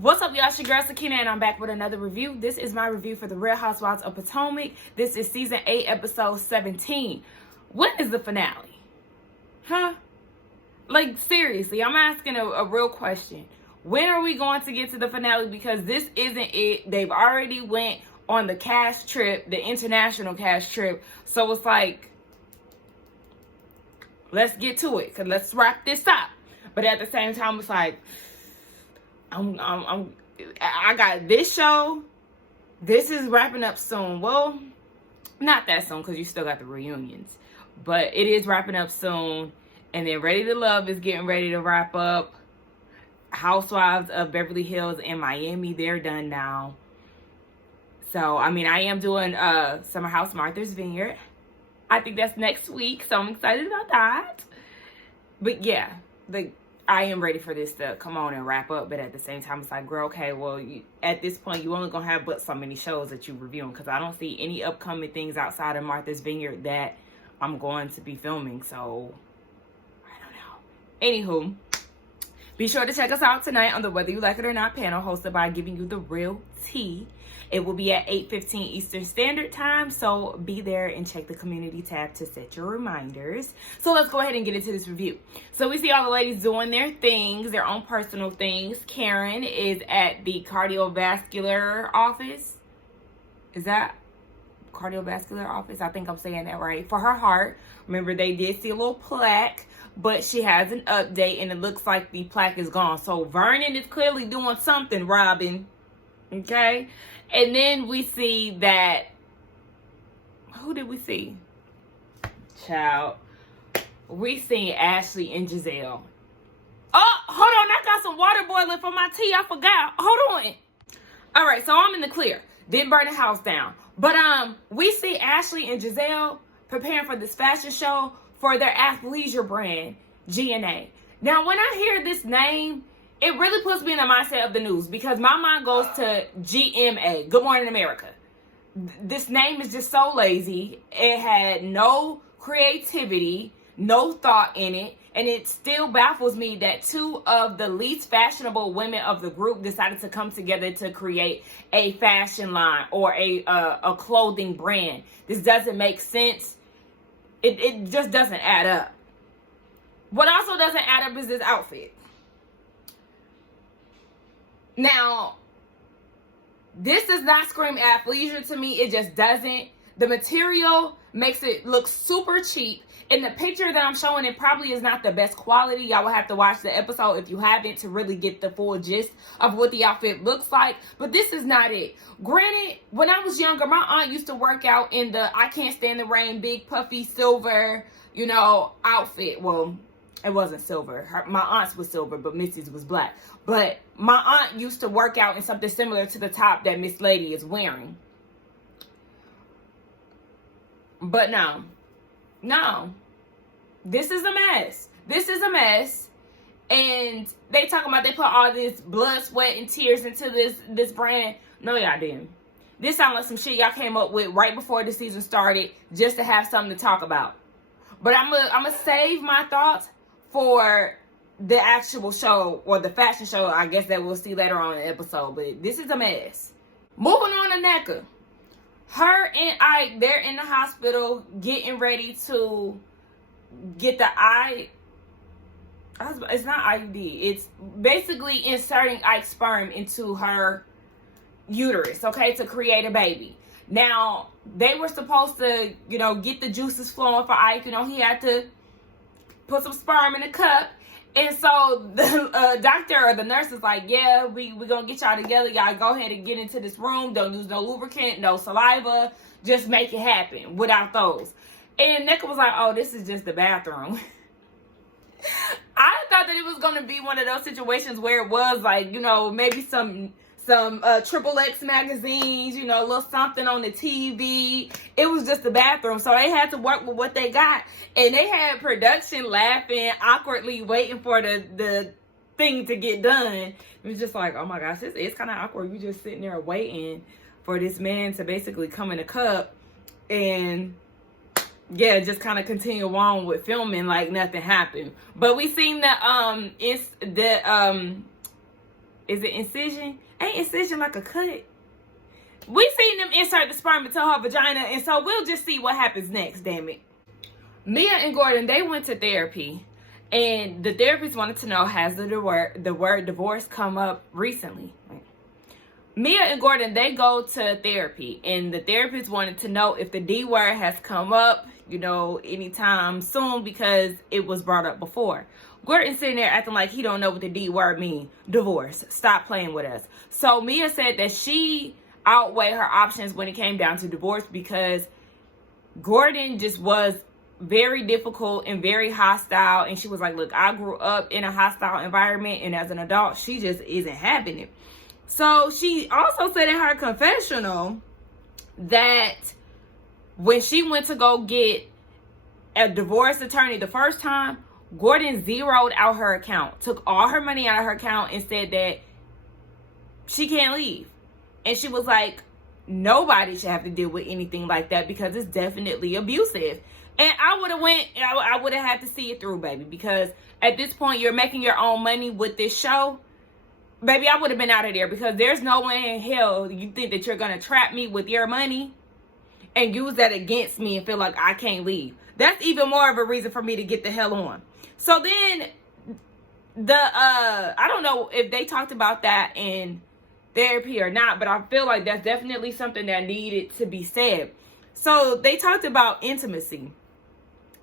What's up, y'all? It's your girl Sakina, and I'm back with another review. This is my review for the Real Housewives of Potomac. This is season 8, episode 17. When is the finale? Huh? Like, seriously, I'm asking a real question. When are we going to get to the finale? Because this isn't it. They've already went on the cash trip, the international cash trip. So it's like, let's get to it, because let's wrap this up. But at the same time, it's like, I got this show. This is wrapping up soon. Well, not that soon, because you still got the reunions. But it is wrapping up soon. And then Ready to Love is getting ready to wrap up. Housewives of Beverly Hills and Miami, they're done now. So, I mean, I am doing Summer House Martha's Vineyard. I think that's next week, so I'm excited about that. But yeah, I am ready for this to come on and wrap up, but at the same time, it's like, girl, okay, well, at this point, you only gonna have but so many shows that you reviewing, because I don't see any upcoming things outside of Martha's Vineyard that I'm going to be filming, so I don't know. Anywho, be sure to check us out tonight on the Whether You Like It or Not panel, hosted by Giving You the Real Tea. It will be at 8:15 Eastern Standard Time, so be there and check the community tab to set your reminders. So let's go ahead and get into this review. So we see all the ladies doing their things, their own personal things. Karen is at the cardiovascular office. Is that cardiovascular office? I think I'm saying that right. For her heart. Remember, they did see a little plaque, but she has an update, and it looks like the plaque is gone. So Vernon is clearly doing something, Robin. Okay? And then we see that, who did we see? Child. We see Ashley and Giselle. Oh, hold on. I got some water boiling for my tea. I forgot. Hold on. All right, so I'm in the clear. Didn't burn the house down. But we see Ashley and Giselle preparing for this fashion show for their athleisure brand, G&A. Now, when I hear this name, it really puts me in the mindset of the news, because my mind goes to GMA, Good Morning America. This name is just so lazy. It had no creativity, no thought in it, and it still baffles me that two of the least fashionable women of the group decided to come together to create a fashion line or a clothing brand. This doesn't make sense. It just doesn't add up. What also doesn't add up is this outfit. Now, this does not scream athleisure to me. It just doesn't. The material makes it look super cheap. In the picture that I'm showing, it probably is not the best quality. Y'all will have to watch the episode if you haven't to really get the full gist of what the outfit looks like. But this is not it. Granted, when I was younger, my aunt used to work out in the I Can't Stand the Rain, big puffy silver, outfit. Well, it wasn't silver. My aunt's was silver, but Missy's was black. But my aunt used to work out in something similar to the top that Miss Lady is wearing. But no. This is a mess. This is a mess. And they talking about they put all this blood, sweat, and tears into this brand. No, y'all didn't. This sounds like some shit y'all came up with right before the season started just to have something to talk about. But I'm gonna save my thoughts for the actual show, or the fashion show, I guess, that we'll see later on in the episode. But this is a mess. Moving on to NECA. Her and Ike, they're in the hospital getting ready to get the it's not IUD. It's basically inserting Ike's sperm into her uterus, okay, to create a baby. Now, they were supposed to, get the juices flowing for Ike. He had to put some sperm in a cup. And so the doctor or the nurse is like, yeah, we gonna get y'all together. Y'all go ahead and get into this room. Don't use no lubricant, no saliva. Just make it happen without those. And NECA was like, oh, this is just the bathroom. I thought that it was gonna be one of those situations where it was like, maybe some XXX magazines, a little something on the TV. It was just the bathroom. So they had to work with what they got. And they had production laughing, awkwardly waiting for the thing to get done. It was just like, oh my gosh, it's kind of awkward. You just sitting there waiting for this man to basically come in a cup and yeah, just kind of continue on with filming like nothing happened. But we seen that is it incision? Ain't incision like a cut? We seen them insert the sperm into her vagina, and so we'll just see what happens next, damn it. Mia and Gordon, they went to therapy, and the therapist wanted to know, has the word divorce come up recently? Mia and Gordon, they go to therapy, and the therapist wanted to know if the D word has come up, anytime soon, because it was brought up before. Gordon's sitting there acting like he don't know what the D word means. Divorce. Stop playing with us. So Mia said that she outweighed her options when it came down to divorce because Gordon just was very difficult and very hostile. And she was like, look, I grew up in a hostile environment, and as an adult, she just isn't having it. So she also said in her confessional that when she went to go get a divorce attorney the first time, Gordon zeroed out her account, took all her money out of her account, and said that she can't leave. And she was like, nobody should have to deal with anything like that because it's definitely abusive. And I would have had to see it through, baby, because at this point, you're making your own money with this show. Baby, I would have been out of there because there's no way in hell you think that you're going to trap me with your money and use that against me and feel like I can't leave. That's even more of a reason for me to get the hell on. So then I don't know if they talked about that in therapy or not, but I feel like that's definitely something that needed to be said. So they talked about intimacy,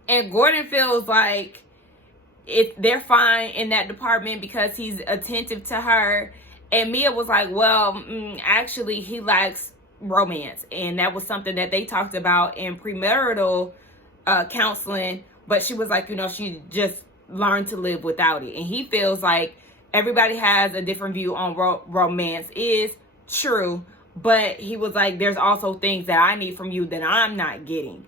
and Gordon feels like they're fine in that department because he's attentive to her. And Mia was like, well, actually he lacks romance, and that was something that they talked about in premarital counseling, but she was like, she just learned to live without it. And he feels like everybody has a different view on romance. Is true, but he was like, there's also things that I need from you that I'm not getting.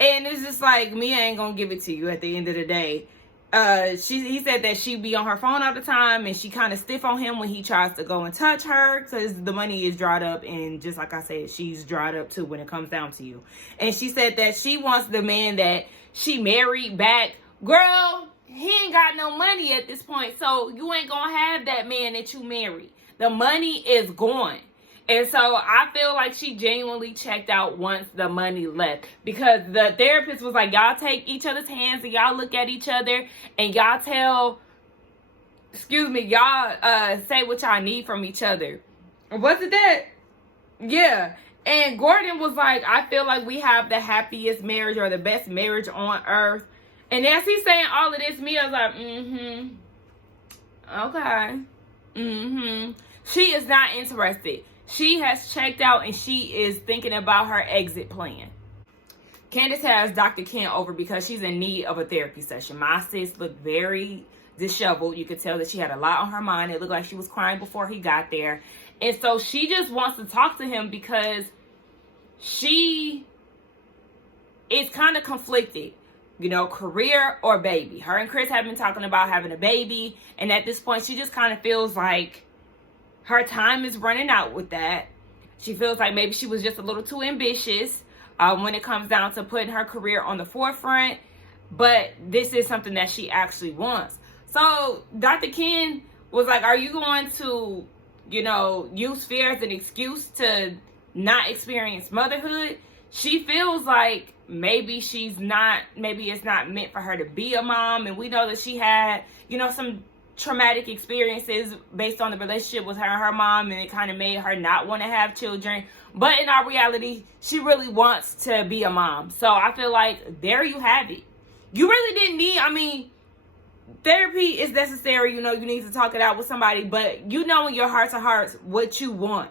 And it's just like, Mia ain't gonna give it to you at the end of the day. He said that she be on her phone all the time, and she kind of stiff on him when he tries to go and touch her because the money is dried up, and just like I said, she's dried up too when it comes down to you. And she said that she wants the man that she married back. Girl, he ain't got no money at this point, so you ain't gonna have that man that you married. The money is gone. And so I feel like she genuinely checked out once the money left, because the therapist was like, y'all take each other's hands and y'all look at each other and y'all say what y'all need from each other. Was it that? Yeah. And Gordon was like, I feel like we have the happiest marriage or the best marriage on earth. And as he's saying all of this, Mia's like, okay. She is not interested. She has checked out, and she is thinking about her exit plan. Candace has Dr. Ken over because she's in need of a therapy session. My sis looked very disheveled. You could tell that she had a lot on her mind. It looked like she was crying before he got there. And so she just wants to talk to him because she is kind of conflicted. Career or baby. Her and Chris have been talking about having a baby. And at this point, she just kind of feels like her time is running out with that. She feels like maybe she was just a little too ambitious when it comes down to putting her career on the forefront. But this is something that she actually wants. So Dr. Ken was like, are you going to, use fear as an excuse to not experience motherhood? She feels like maybe it's not meant for her to be a mom. And we know that she had, some traumatic experiences based on the relationship with her and her mom, and it kind of made her not want to have children. But in our reality, she really wants to be a mom. So I feel like there you have it. You really didn't need, therapy is necessary. You need to talk it out with somebody, but in your heart to hearts what you want.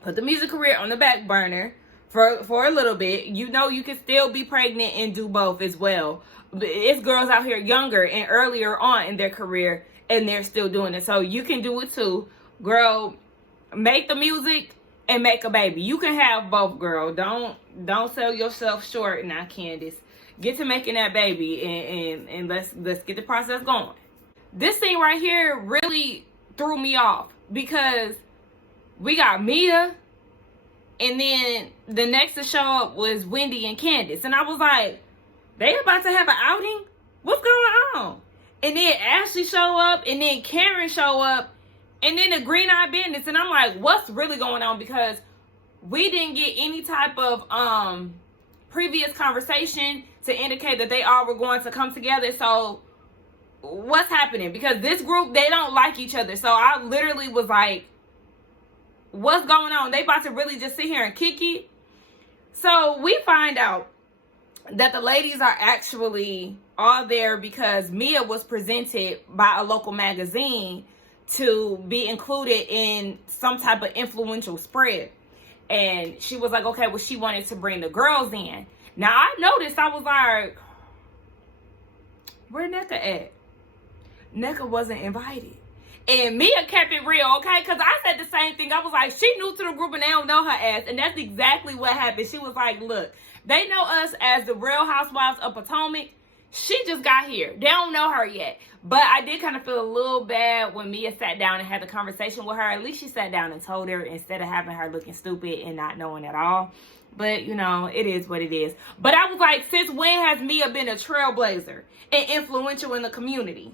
Put the music career on the back burner for a little bit. You can still be pregnant and do both as well. It's girls out here younger and earlier on in their career, and they're still doing it. So you can do it too. Girl, make the music and make a baby. You can have both, girl. Don't sell yourself short now, Candace. Get to making that baby, and let's get the process going. This thing right here really threw me off because we got Mia, and then the next to show up was Wendy and Candace. And I was like, they about to have an outing? What's going on? And then Ashley show up, and then Karen show up, And then the green-eyed bandits. And I'm like, what's really going on? Because we didn't get any type of previous conversation to indicate that they all were going to come together. So what's happening? Because this group, they don't like each other. So I literally was like, what's going on? They about to really just sit here and kick it? So we find out that the ladies are actually all there because Mia was presented by a local magazine to be included in some type of influential spread. And she was like, okay, well, she wanted to bring the girls in. Now, I noticed, I was like, where NECA at? NECA wasn't invited. And Mia kept it real, okay? Because I said the same thing. I was like, she new to the group and they don't know her ass. And that's exactly what happened. She was like, look, they know us as the Real Housewives of Potomac. She just got here. They don't know her yet. But I did kind of feel a little bad when Mia sat down and had the conversation with her. At least she sat down and told her instead of having her looking stupid and not knowing at all. But, you know, it is what it is. But I was like, since when has Mia been a trailblazer and influential in the community?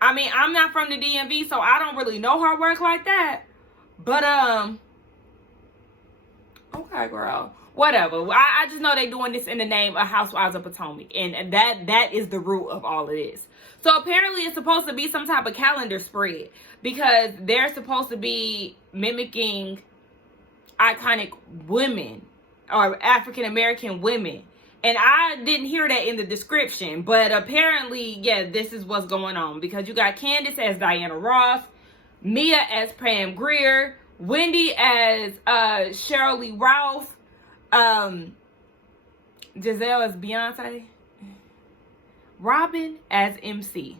I mean, I'm not from the DMV, so I don't really know her work like that. But, okay, girl. Whatever. I just know they doing this in the name of Housewives of Potomac. And that is the root of all of this. So apparently it's supposed to be some type of calendar spread. Because they're supposed to be mimicking iconic women. Or African-American women. And I didn't hear that in the description. But apparently, yeah, this is what's going on. Because you got Candace as Diana Ross. Mia as Pam Grier. Wendy as Shirley Ralph. Giselle as Beyonce. Robin as MC.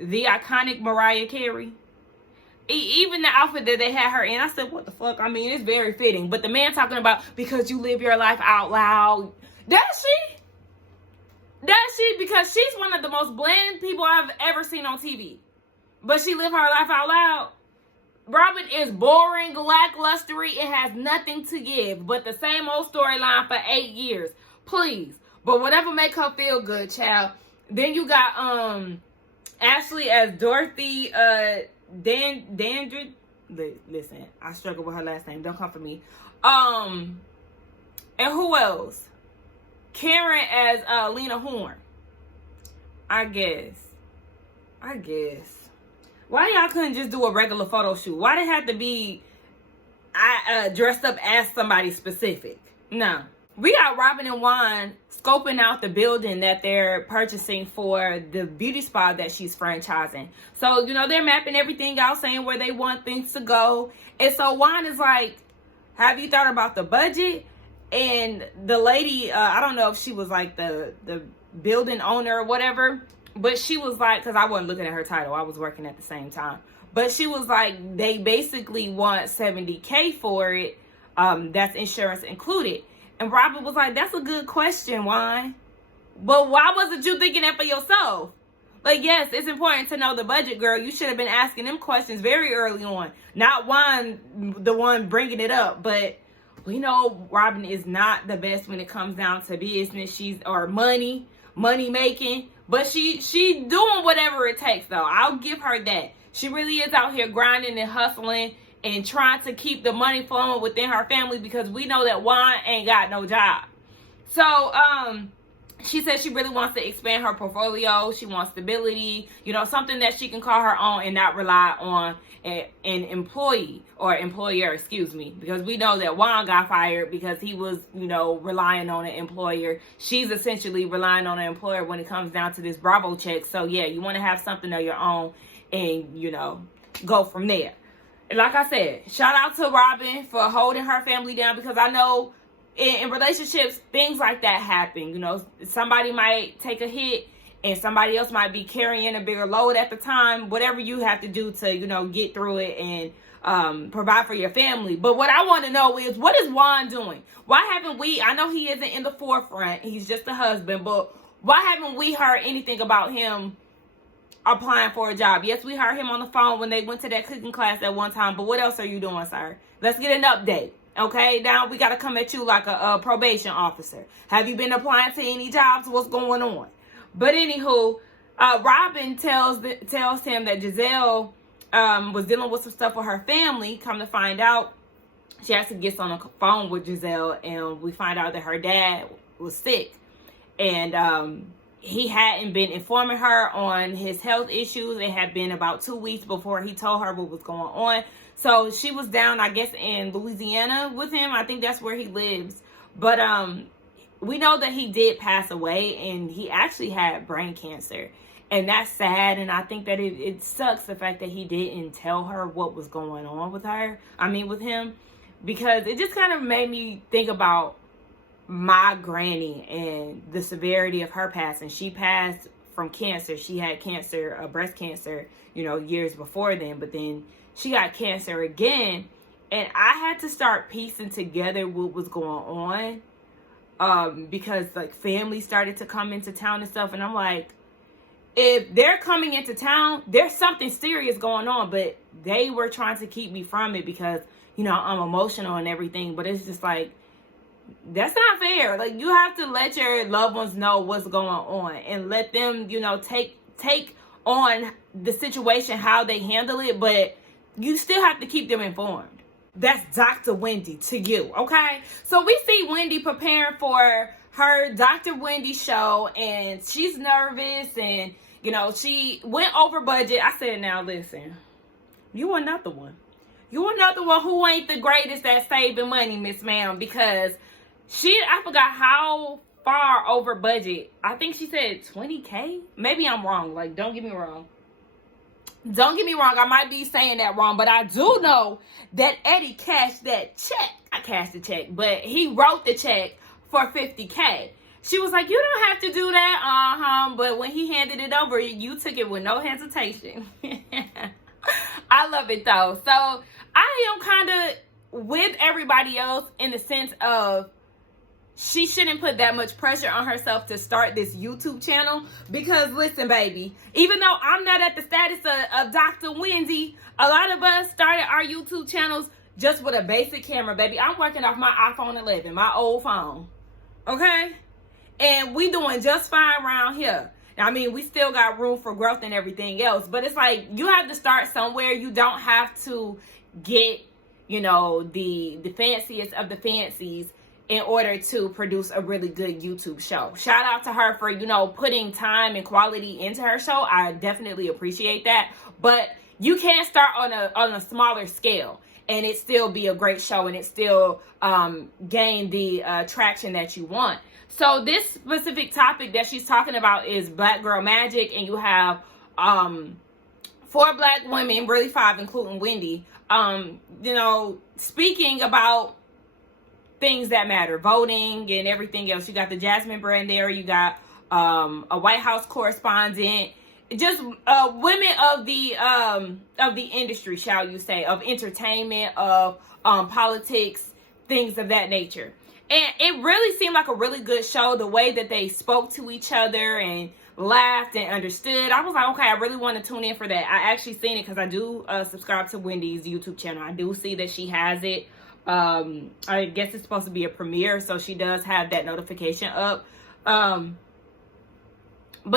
The iconic Mariah Carey. Even the outfit that they had her in, I said, what the fuck? I mean, it's very fitting. But the man talking about, because you live your life out loud. Does she? Does she? Because she's one of the most bland people I've ever seen on TV. But she live her life out loud. Robin is boring, lacklustery. It has nothing to give but the same old storyline for 8 years. Please. But whatever make her feel good, child. Then you got Ashley as Dorothy Dandridge. Listen, I struggle with her last name. Don't come for me. And who else? Karen as Lena Horne. I guess. Why y'all couldn't just do a regular photo shoot? Why did it have to be dressed up as somebody specific? No. We got Robin and Juan scoping out the building that they're purchasing for the beauty spa that she's franchising. So, you know, they're mapping everything out, saying where they want things to go. And so Juan is like, have you thought about the budget? And the lady, I don't know if she was like the building owner or whatever. But she was like, because I wasn't looking at her title. I was working at the same time. But she was like, they basically want $70K for it. That's insurance included. And Robin was like, that's a good question, Juan. But why wasn't you thinking that for yourself? Like, yes, it's important to know the budget, girl. You should have been asking them questions very early on. Not Juan, the one bringing it up. But we know Robin is not the best when it comes down to business. Or money making. But she doing whatever it takes, though. I'll give her that. She really is out here grinding and hustling and trying to keep the money flowing within her family, because we know that Juan ain't got no job. So, she says she really wants to expand her portfolio. She wants stability, you know, something that she can call her own and not rely on an employee or employer, excuse me, because we know that Juan got fired because he was, you know, relying on an employer. She's essentially relying on an employer when it comes down to this Bravo check. So yeah, you want to have something of your own and, you know, go from there. And like I said, shout out to Robin for holding her family down, because I know in relationships, things like that happen. You know, somebody might take a hit and somebody else might be carrying a bigger load at the time. Whatever you have to do to, you know, get through it and provide for your family. But what I want to know is, what is Juan doing? Why haven't we, I know he isn't in the forefront, he's just a husband, but why haven't we heard anything about him applying for a job? Yes, we heard him on the phone when they went to that cooking class at one time, but what else are you doing, sir? Let's get an update. Okay, now we got to come at you like a probation officer. Have you been applying to any jobs? What's going on? But anywho, Robin tells him that Giselle was dealing with some stuff with her family. Come to find out, she actually gets on the phone with Giselle, and we find out that her dad was sick. And he hadn't been informing her on his health issues. It had been about 2 weeks before he told her what was going on. So she was down, I guess, in Louisiana with him. I think that's where he lives. But we know that he did pass away, and he actually had brain cancer. And that's sad, and I think that it sucks the fact that he didn't tell her what was going on with her. I mean, with him. Because it just kind of made me think about my granny and the severity of her passing. She passed from cancer. She had cancer, breast cancer, years before then. But then she got cancer again. And I had to start piecing together what was going on. Because, like, family started to come into town and stuff. And I'm like, if they're coming into town, there's something serious going on. But they were trying to keep me from it because, I'm emotional and everything. But it's just like, that's not fair. Like, you have to let your loved ones know what's going on and let them, take on the situation, how they handle it. But you still have to keep them informed. That's Dr. Wendy to you, okay? So we see Wendy preparing for her Dr. Wendy show, and she's nervous, and, she went over budget. I said, now, listen, you are not the one. You are not the one who ain't the greatest at saving money, Miss Ma'am, because I forgot how far over budget. I think she said 20K. Maybe I'm wrong. Like, don't get me wrong. Don't get me wrong. I might be saying that wrong, but I do know that Eddie cashed that check. I cashed the check, but he wrote the check for 50K. She was like, you don't have to do that. But when he handed it over, you took it with no hesitation. I love it, though. So I am kind of with everybody else in the sense of she shouldn't put that much pressure on herself to start this YouTube channel. Because, listen, baby, even though I'm not at the status of Dr. Wendy, a lot of us started our YouTube channels just with a basic camera, baby. I'm working off my iPhone 11, my old phone. Okay? And we doing just fine around here. I mean, we still got room for growth and everything else. But it's like, you have to start somewhere. You don't have to get, the fanciest of the fancies in order to produce a really good YouTube show. Shout out to her for, putting time and quality into her show. I definitely appreciate that. But you can't start on a smaller scale and it still be a great show and it still gain the traction that you want. So this specific topic that she's talking about is Black Girl Magic, and you have 4 Black women, really 5, including Wendy, speaking about things that matter, voting and everything else. You got the Jasmine brand there. You got a White House correspondent, just women of the industry, shall you say, of entertainment, of politics, things of that nature. And it really seemed like a really good show, the way that they spoke to each other and laughed and understood. I was like, okay, I really want to tune in for that. I actually seen it because I do subscribe to Wendy's YouTube channel. I do see that she has it. I guess it's supposed to be a premiere, so she does have that notification up. But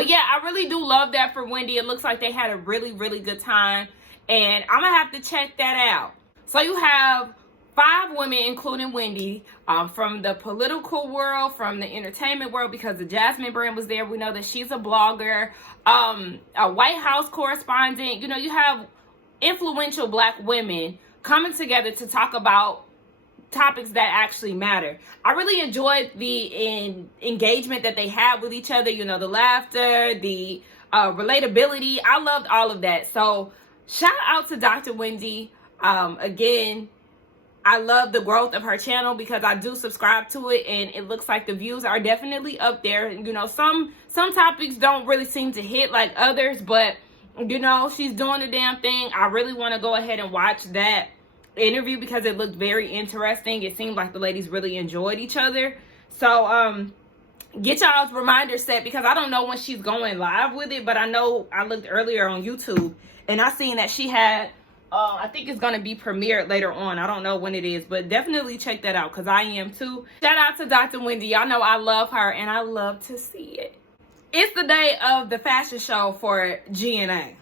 yeah, I really do love that for Wendy. It looks like they had a really, really good time, and I'm gonna have to check that out. So you have 5 women, including Wendy, from the political world, from the entertainment world, because the Jasmine brand was there. We know that she's a blogger, a White House correspondent. You have influential Black women coming together to talk about topics that actually matter. I really enjoyed the engagement that they had with each other, the laughter, the relatability. I loved all of that. So shout out to Dr. Wendy. Again, I love the growth of her channel because I do subscribe to it, and it looks like the views are definitely up there. Some topics don't really seem to hit like others, but she's doing the damn thing. I really want to go ahead and watch that interview because it looked very interesting. It seemed like the ladies really enjoyed each other. So get y'all's reminder set, because I don't know when she's going live with it, but I know I looked earlier on YouTube and I seen that she had I think it's going to be premiered later on. I don't know when it is, but definitely check that out because I am too. Shout out to Dr. Wendy. Y'all know I love her and I love to see it. It's the day of the fashion show for GNA.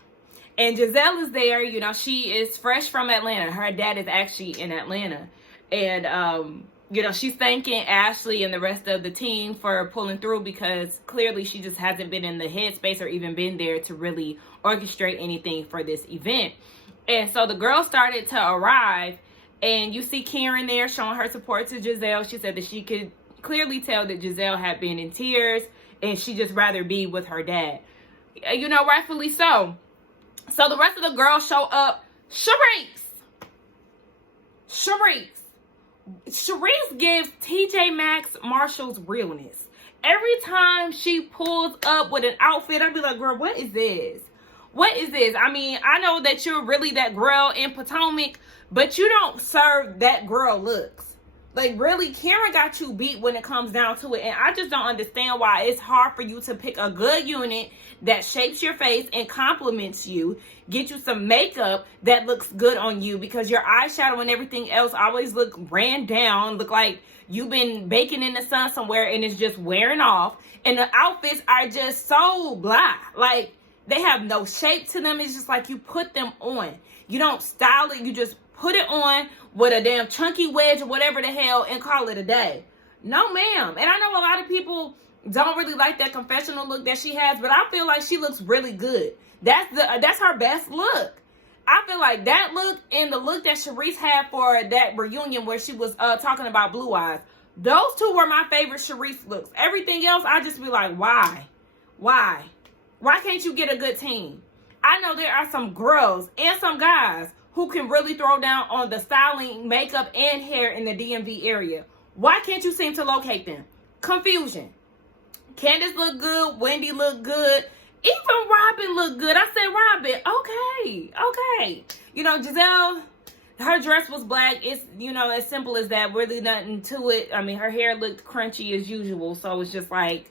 And Giselle is there. You know, she is fresh from Atlanta. Her dad is actually in Atlanta. And, you know, she's thanking Ashley and the rest of the team for pulling through, because clearly she just hasn't been in the headspace or even been there to really orchestrate anything for this event. And so the girls started to arrive, and you see Karen there showing her support to Giselle. She said that she could clearly tell that Giselle had been in tears, and she'd just rather be with her dad. You know, rightfully so. So the rest of the girls show up. Sharice gives TJ Maxx Marshall's realness. Every time she pulls up with an outfit, I'd be like, girl, what is this? What is this? I mean, I know that you're really that girl in Potomac, but you don't serve that girl looks. Like, really, Karen got you beat when it comes down to it. And I just don't understand why it's hard for you to pick a good unit that shapes your face and compliments you. Get you some makeup that looks good on you, because your eyeshadow and everything else always look ran down. Look like you've been baking in the sun somewhere and it's just wearing off. And the outfits are just so blah. Like, they have no shape to them. It's just like you put them on. You don't style it. You just put it on with a damn chunky wedge or whatever the hell and call it a day. No, ma'am. And I know a lot of people don't really like that confessional look that she has, but I feel like she looks really good. That's her best look. I feel like that look and the look that Sharice had for that reunion where she was talking about blue eyes, those two were my favorite Sharice looks. Everything else, I just be like, why? Why can't you get a good team? I know there are some girls and some guys who can really throw down on the styling, makeup, and hair in the DMV area. Why can't you seem to locate them? Confusion. Candace looked good. Wendy looked good. Even Robin looked good. I said, Robin, okay. You know, Giselle, her dress was black. It's, you know, as simple as that. Really nothing to it. I mean, her hair looked crunchy as usual. So it's just like,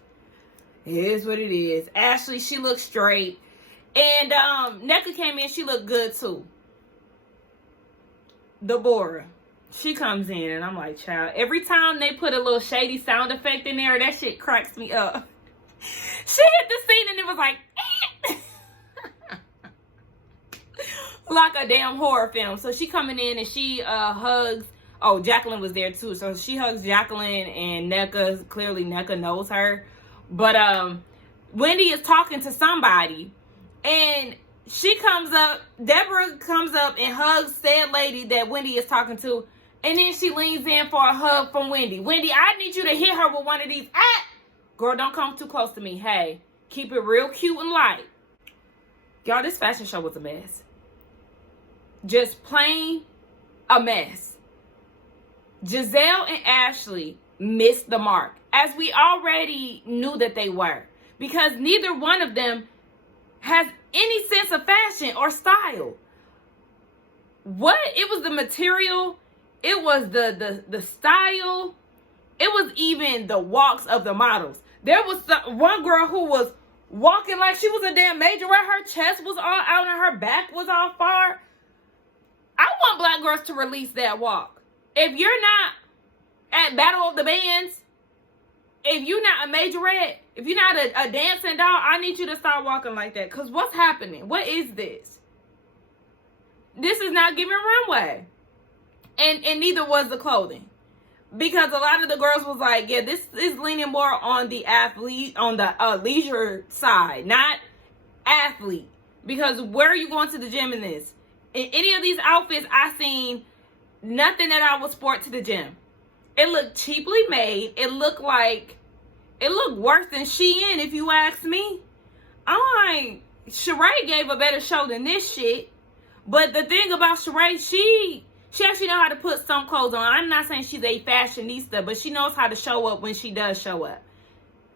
it is what it is. Ashley, she looked straight. And NECA came in. She looked good too. Deborah, she comes in and I'm like, child, every time they put a little shady sound effect in there, that shit cracks me up. She hit the scene and it was like, like a damn horror film. So she coming in and she hugs, oh, Jacqueline was there too. So she hugs Jacqueline, and NECA, clearly NECA knows her. But Wendy is talking to somebody, and she comes up, Deborah comes up and hugs said lady that Wendy is talking to. And then she leans in for a hug from Wendy. Wendy, I need you to hit her with one of these. Girl, don't come too close to me. Hey, keep it real cute and light. Y'all, this fashion show was a mess. Just plain a mess. Giselle and Ashley missed the mark, as we already knew that they were, because neither one of them has any sense of fashion or style. What? It was the material. It was the style. It was even the walks of the models. There was one girl who was walking like she was a damn majorette. Her chest was all out and her back was all far. I want black girls to release that walk. If you're not at Battle of the Bands, if you're not a majorette, if you're not a dancing doll, I need you to start walking like that. Because what's happening? What is this? This is not giving runway. And neither was the clothing. Because a lot of the girls was like, yeah, this is leaning more on the athlete, on the leisure side, not athlete. Because where are you going to the gym in this? In any of these outfits, I seen nothing that I would sport to the gym. It looked cheaply made. It looked worse than Shein, if you ask me. I'm like, Sheree gave a better show than this shit. But the thing about Sheree, she actually know how to put some clothes on. I'm not saying she's a fashionista, but she knows how to show up when she does show up.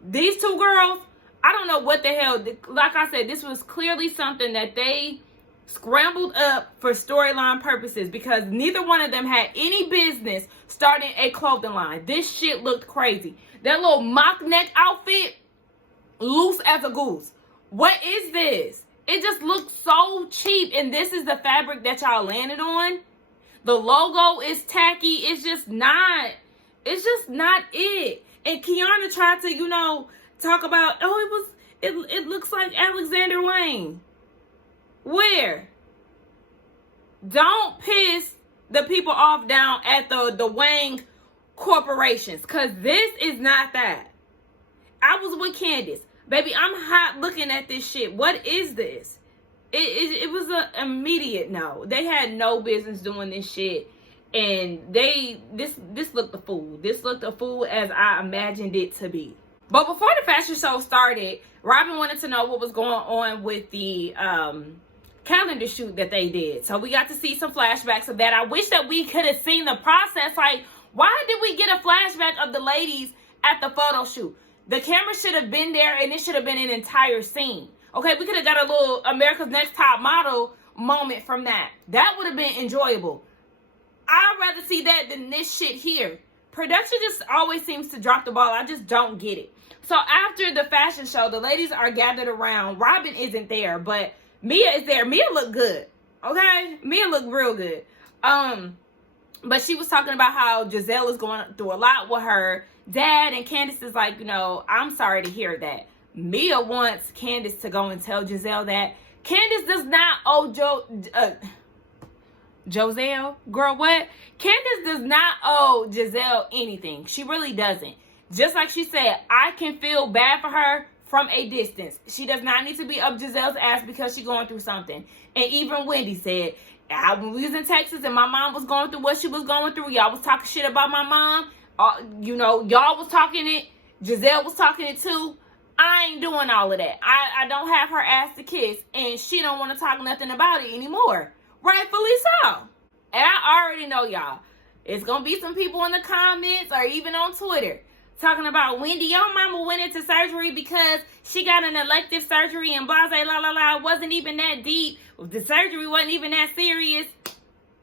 These two girls, I don't know what the hell. Like I said, this was clearly something that they scrambled up for storyline purposes, because neither one of them had any business starting a clothing line. This shit looked crazy. That little mock neck outfit, loose as a goose. What is this? It just looks so cheap, and this is the fabric that y'all landed on. The logo is tacky. It's just not it. And Kiana tried to, talk about, it looks like Alexander Wayne. Where? Don't piss the people off down at the Wang corporations, because this is not that. I was with Candace. Baby, I'm hot looking at this shit. What is this? It was an immediate no. They had no business doing this shit. And this looked a fool. This looked a fool as I imagined it to be. But before the fashion show started, Robin wanted to know what was going on with the calendar shoot that they did. So we got to see some flashbacks of that. I wish that we could have seen the process. Like, why did we get a flashback of the ladies at the photo shoot? The camera should have been there, and it should have been an entire scene. Okay, we could have got a little America's Next Top Model moment from that. That would have been enjoyable. I'd rather see that than this shit here. Production just always seems to drop the ball. I just don't get it. So after the fashion show, the ladies are gathered around. Robin isn't there, but Mia is there. Mia looked good. Okay? Mia looked real good. But she was talking about how Giselle is going through a lot with her dad, and Candace is like, I'm sorry to hear that. Mia wants Candace to go and tell Giselle that. Candace does not owe Giselle, girl, what? Candace does not owe Giselle anything. She really doesn't. Just like she said, I can feel bad for her from a distance. She does not need to be up Giselle's ass because she's going through something. And even Wendy said, when we was in Texas and my mom was going through what she was going through, y'all was talking shit about my mom. Y'all was talking it. Giselle was talking it too. I ain't doing all of that. I don't have her ass to kiss, and she don't want to talk nothing about it anymore. Rightfully so. And I already know, y'all, it's going to be some people in the comments or even on Twitter talking about, Wendy, your mama went into surgery because she got an elective surgery and blah, blah, blah, blah. It wasn't even that deep. The surgery wasn't even that serious.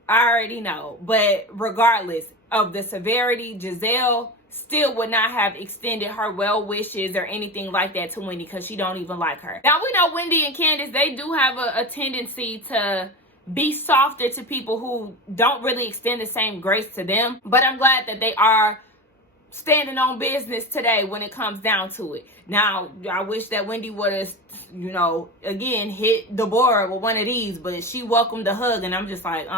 I already know. But regardless of the severity, Giselle still would not have extended her well wishes or anything like that to Wendy because she don't even like her. Now, we know Wendy and Candace, they do have a tendency to be softer to people who don't really extend the same grace to them. But I'm glad that they are standing on business today when it comes down to it. Now, I wish that Wendy would have, again, hit Deborah with one of these, but she welcomed the hug, and I'm just like,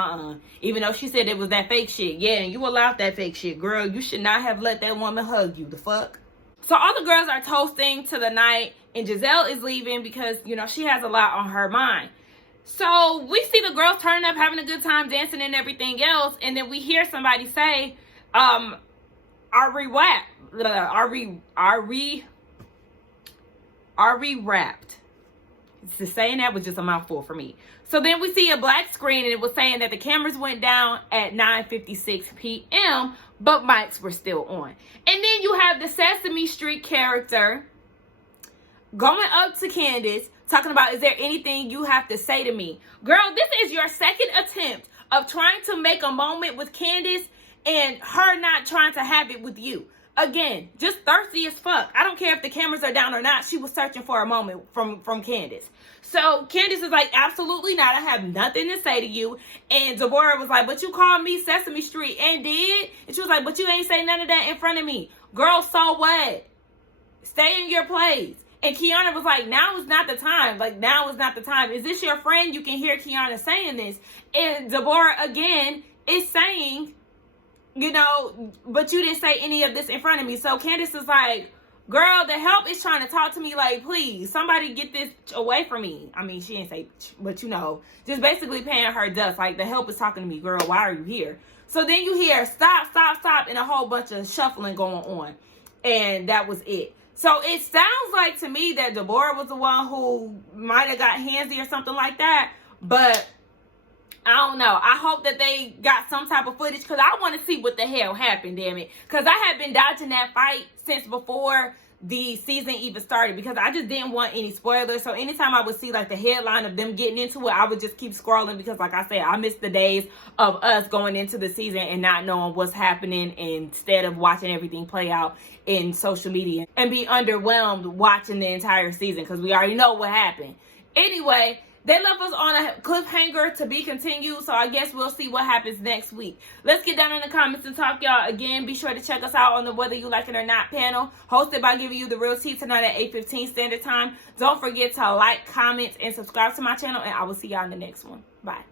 Even though she said it was that fake shit. Yeah, and you allowed that fake shit, girl. You should not have let that woman hug you. The fuck? So all the girls are toasting to the night, and Giselle is leaving because, she has a lot on her mind. So we see the girls turning up, having a good time, dancing and everything else, and then we hear somebody say, Are we wrapped? Just saying that was just a mouthful for me. So then we see a black screen, and it was saying that the cameras went down at 9:56 p.m., but mics were still on. And then you have the Sesame Street character going up to Candace, talking about, is there anything you have to say to me? Girl, this is your second attempt of trying to make a moment with Candace and her not trying to have it with you. Again, just thirsty as fuck. I don't care if the cameras are down or not. She was searching for a moment from Candace. So Candace is like, absolutely not. I have nothing to say to you. And Deborah was like, but you called me Sesame Street and did? And she was like, but you ain't say none of that in front of me. Girl, so what? Stay in your place. And Kiana was like, now is not the time. Like, now is not the time. Is this your friend? You can hear Kiana saying this. And Deborah, again, is saying, but you didn't say any of this in front of me. So Candace is like, girl, the help is trying to talk to me. Like, please, somebody get this away from me. I mean, she didn't say, but just basically paying her dust. Like, the help is talking to me, girl. Why are you here? So then you hear stop, stop, stop, and a whole bunch of shuffling going on. And that was it. So it sounds like to me that Deborah was the one who might have got handsy or something like that. But I don't know. I hope that they got some type of footage because I want to see what the hell happened, damn it. Because I have been dodging that fight since before the season even started because I just didn't want any spoilers. So anytime I would see like the headline of them getting into it, I would just keep scrolling because like I said, I miss the days of us going into the season and not knowing what's happening instead of watching everything play out in social media and be underwhelmed watching the entire season because we already know what happened. Anyway, They left us on a cliffhanger to be continued, so I guess we'll see what happens next week. Let's get down in the comments and talk, y'all. Again, be sure to check us out on the Whether You Like It or Not panel, hosted by Giving You the Real Tea tonight at 8:15 Standard Time. Don't forget to like, comment, and subscribe to my channel, and I will see y'all in the next one. Bye.